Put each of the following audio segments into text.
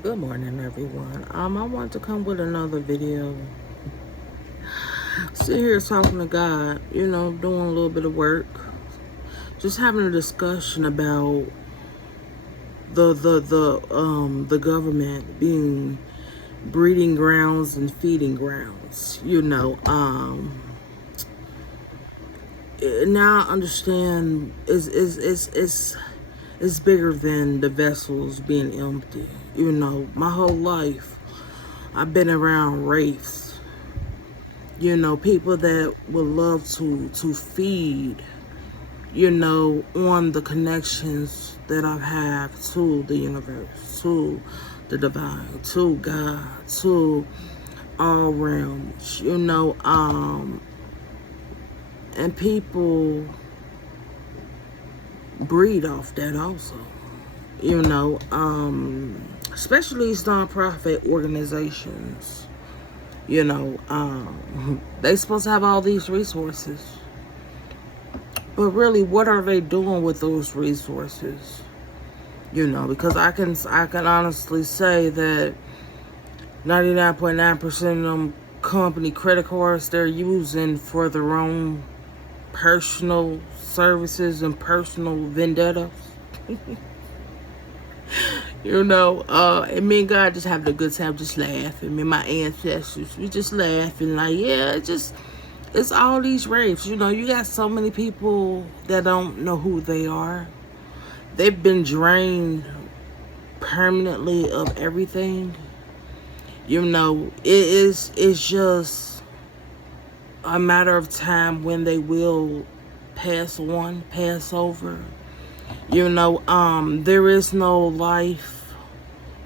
Good morning, everyone. I want to come with another video. Sit here talking to God, doing a little bit of work, just having a discussion about the government being breeding grounds and feeding grounds. Now I understand is bigger than the vessels being empty. My whole life I've been around wraiths. People that would love to feed, on the connections that I have to the universe, to the divine, to God, to all realms, and people breed off that also, especially these nonprofit organizations, they supposed to have all these resources. But really, what are they doing with those resources? Because I can honestly say that 99.9% of them company credit cards they're using for their own personal services and personal vendettas. And me and God just having a good time, just laughing. Me and my ancestors, we just laughing like, yeah, it's all these rapes. You got so many people that don't know who they are. They've been drained permanently of everything. It's just a matter of time when they will pass over. There is no life.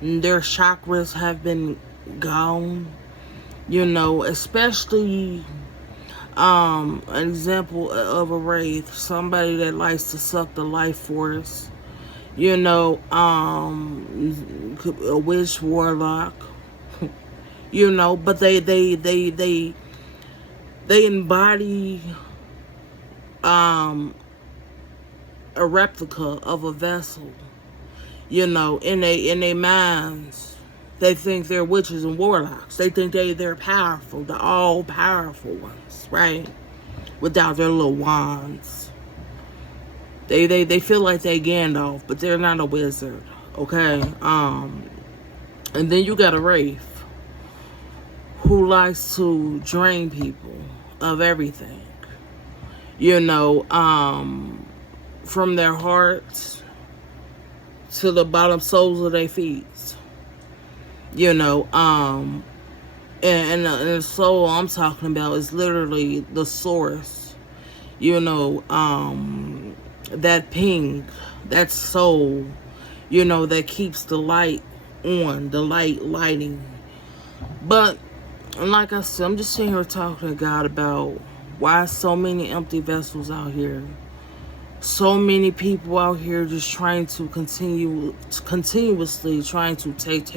Their chakras have been gone. Especially an example of a wraith, somebody that likes to suck the life force. A witch, warlock. But they embody a replica of a vessel. In their minds, they think they're witches and warlocks. They think they're powerful, the all powerful ones, right? Without their little wands. They feel like they Gandalf, but they're not a wizard. Okay? And then you got a wraith who likes to drain people of everything. From their hearts to the bottom soles of their feet. And the soul I'm talking about is literally the source. That ping, that soul, that keeps the light on, the light lighting. But like I said, I'm just sitting here talking to God about why so many empty vessels out here. So many people out here just trying to continuously trying to take,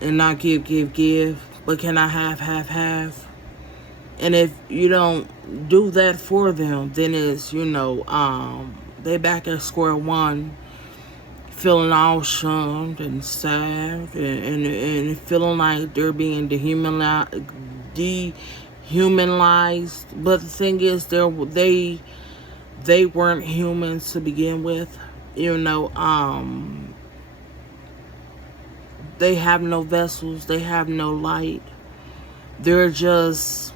and not give. But can I have? And if you don't do that for them, then it's, they back at square one, feeling all shunned and sad and feeling like they're being dehumanized. But the thing is, they weren't humans to begin with. They have no vessels. They have no light. They're just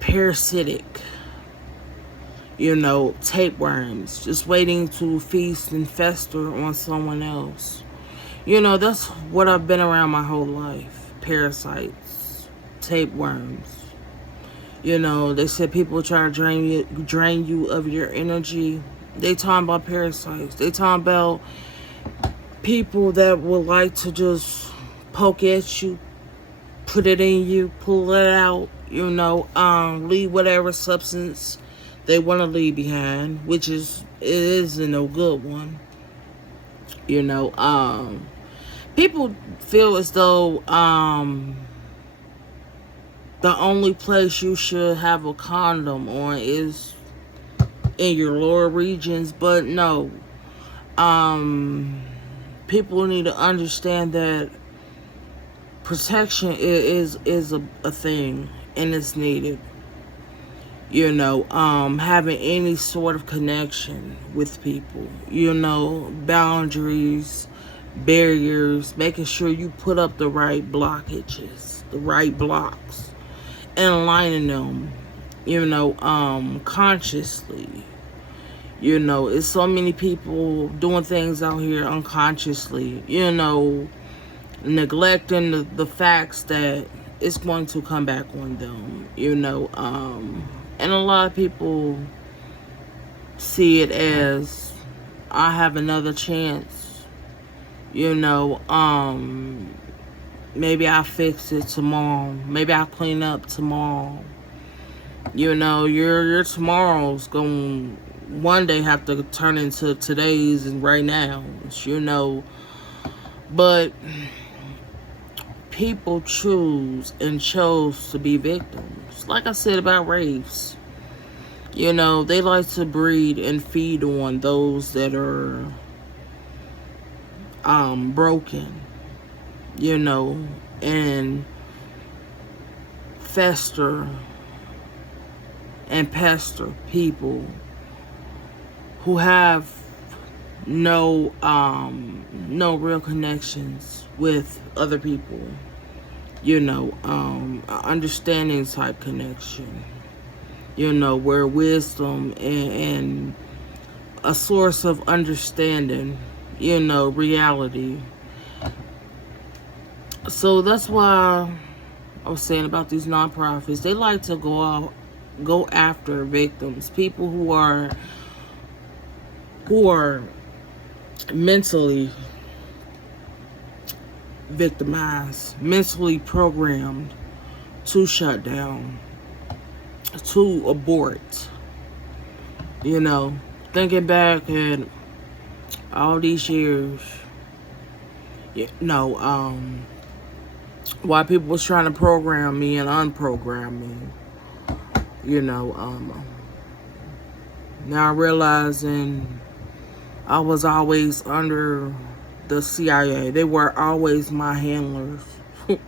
parasitic, tapeworms, just waiting to feast and fester on someone else. That's what I've been around my whole life. Parasites, tapeworms. They said people try to drain you of your energy. They talking about parasites. They talking about people that would like to just poke at you, put it in you, pull it out, leave whatever substance they want to leave behind, which isn't a good one. People feel as though the only place you should have a condom on is in your lower regions, but no. People need to understand that protection is a thing, and it's needed. Having any sort of connection with people, boundaries, barriers, making sure you put up the right blockages, the right blocks, and aligning them, consciously. It's so many people doing things out here unconsciously, neglecting the facts that it's going to come back on them, and a lot of people see it as, I have another chance, maybe I'll fix it tomorrow, maybe I'll clean up tomorrow. Your tomorrow's going to one day have to turn into today's and right now, but people chose to be victims. Like I said about rapes, they like to breed and feed on those that are broken, and fester and pester people who have no real connections with other people, understanding type connection, where wisdom and a source of understanding, reality. So that's why I was saying about these nonprofits. They like to go after victims, people who are mentally victimized, mentally programmed to shut down, to abort. Thinking back at all these years, why people was trying to program me and unprogram me, now realizing I was always under the CIA. They were always my handlers. People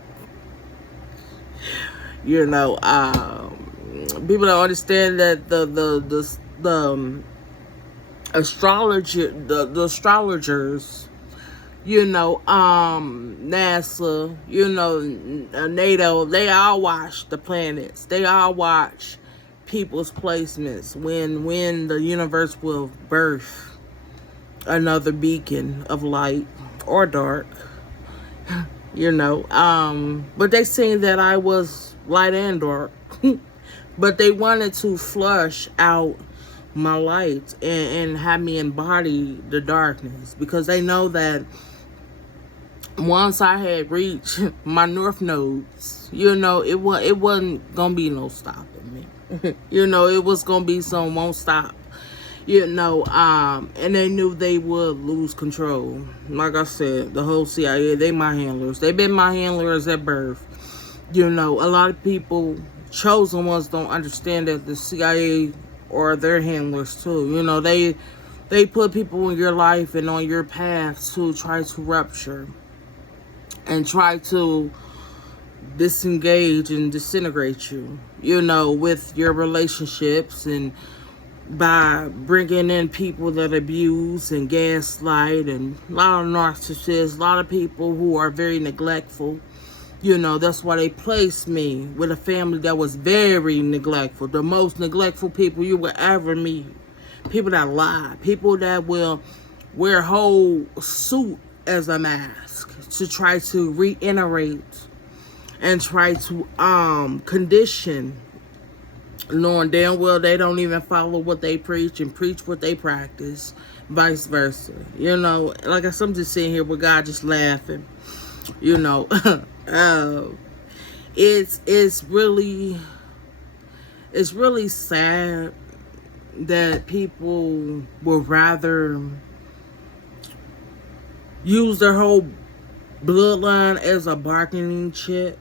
don't understand that the astrologers, NASA, NATO, they all watch the planets. They all watch people's placements when the universe will birth another beacon of light or dark, but they seen that I was light and dark, but they wanted to flush out my light and have me embody the darkness, because they know that once I had reached my north nodes, it wasn't gonna be no stopping me. It was gonna be some won't stop. And they knew they would lose control. Like I said, the whole CIA, they my handlers. They've been my handlers at birth. A lot of people, chosen ones, don't understand that the CIA are their handlers too. They put people in your life and on your path to try to rupture and try to disengage and disintegrate you, with your relationships, and by bringing in people that abuse and gaslight, and a lot of narcissists, a lot of people who are very neglectful. That's why they placed me with a family that was very neglectful, the most neglectful people you will ever meet. People that lie, people that will wear a whole suit as a mask to try to reiterate and try to condition, knowing damn well they don't even follow what they preach and preach what they practice, vice versa. Like I'm just sitting here with God just laughing. It's really sad that people would rather use their whole bloodline as a bargaining chip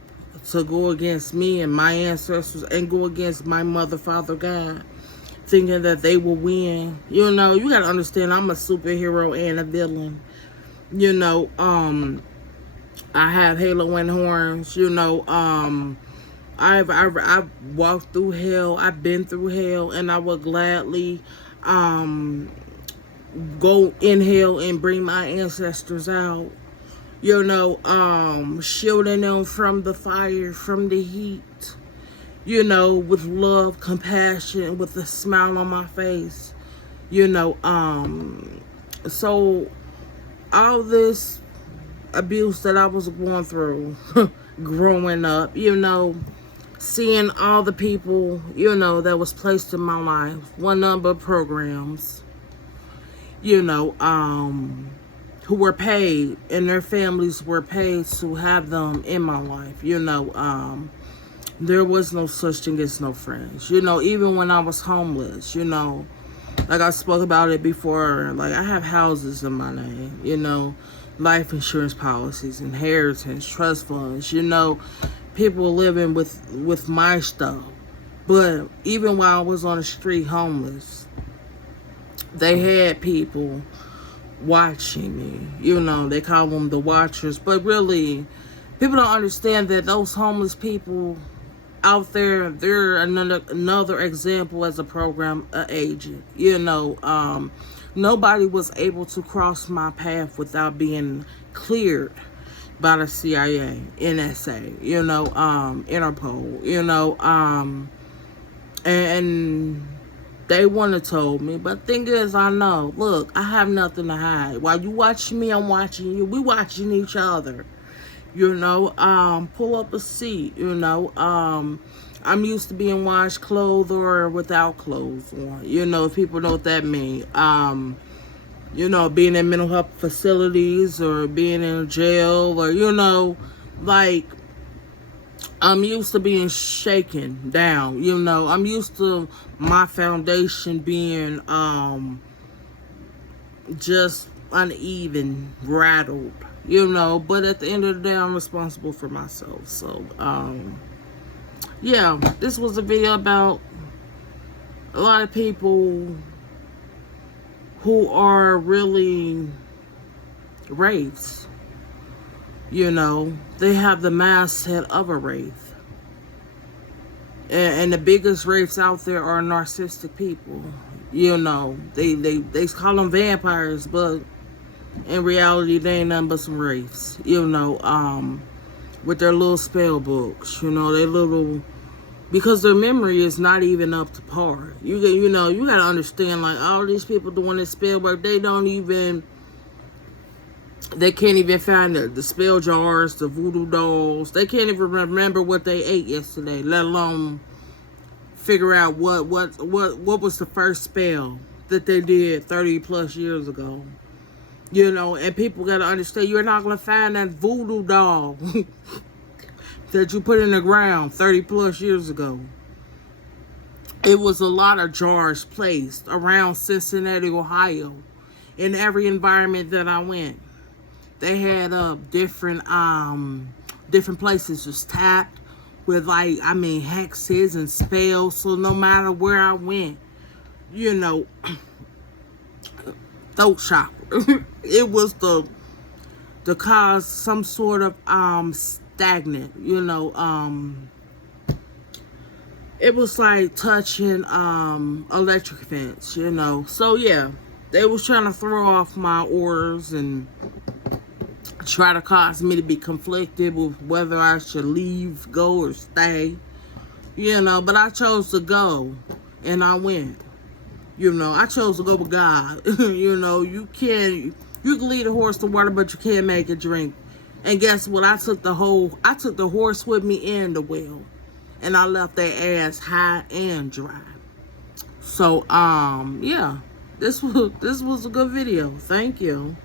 to go against me and my ancestors and go against my mother, father, God. thinking that they will win. You know, you gotta understand I'm a superhero and a villain. You know, I have halo and horns. You know, I've walked through hell. I've been through hell, and I would gladly go in hell and bring my ancestors out. You know, shielding them from the fire, from the heat. You know, with love, compassion, with a smile on my face. You know, so all this abuse that I was going through growing up, you know, seeing all the people, you know, that was placed in my life, one number of programs, you know, who were paid, and their families were paid to have them in my life. You know, there was no such thing as no friends. You know, even when I was homeless, you know, like I spoke about it before, like I have houses in my name, you know, life insurance policies, inheritance, trust funds, you know, people living with my stuff. But even while I was on the street homeless, they had people watching me. You know, they call them the watchers, but really people don't understand that those homeless people out there, they're another example as a program agent. You know, nobody was able to cross my path without being cleared by the CIA, NSA, you know, Interpol, you know, and they wouldn't have told me. But thing is, I know, look, I have nothing to hide. While you watching me, I'm watching you. We watching each other. You know, pull up a seat, you know. I'm used to being washed clothes or without clothes on. You know, if people know what that means. You know, being in mental health facilities or being in a jail, or, you know, like, I'm used to being shaken down. You know, I'm used to my foundation being just uneven, rattled, you know, but at the end of the day, I'm responsible for myself. So, yeah, this was a video about a lot of people who are really wraiths. You know, they have the mindset of a wraith. And the biggest wraiths out there are narcissistic people. You know, they call them vampires, but in reality, they ain't nothing but some wraiths. You know, with their little spell books. You know, they little, because their memory is not even up to par. You know, you gotta understand, like, all these people doing this spell work, they can't even find the spell jars, the voodoo dolls. They can't even remember what they ate yesterday, let alone figure out what was the first spell that they did 30 plus years ago. You know, and people gotta understand, you're not gonna find that voodoo doll that you put in the ground 30 plus years ago. It was a lot of jars placed around Cincinnati, Ohio, in every environment that I went. They had different places just tapped with, like, I mean, hexes and spells. So no matter where I went, you know, throat chakra. It was to cause some sort of stagnant, you know, it was like touching electric fence, you know. So yeah, they was trying to throw off my orders and try to cause me to be conflicted with whether I should leave, go, or stay, you know. But I chose to go, and I went. You know, I chose to go with God. You know, you can lead a horse to water, but you can't make it drink. And guess what? I took the horse with me and the wheel, and I left their ass high and dry. So, yeah, this was a good video. Thank you.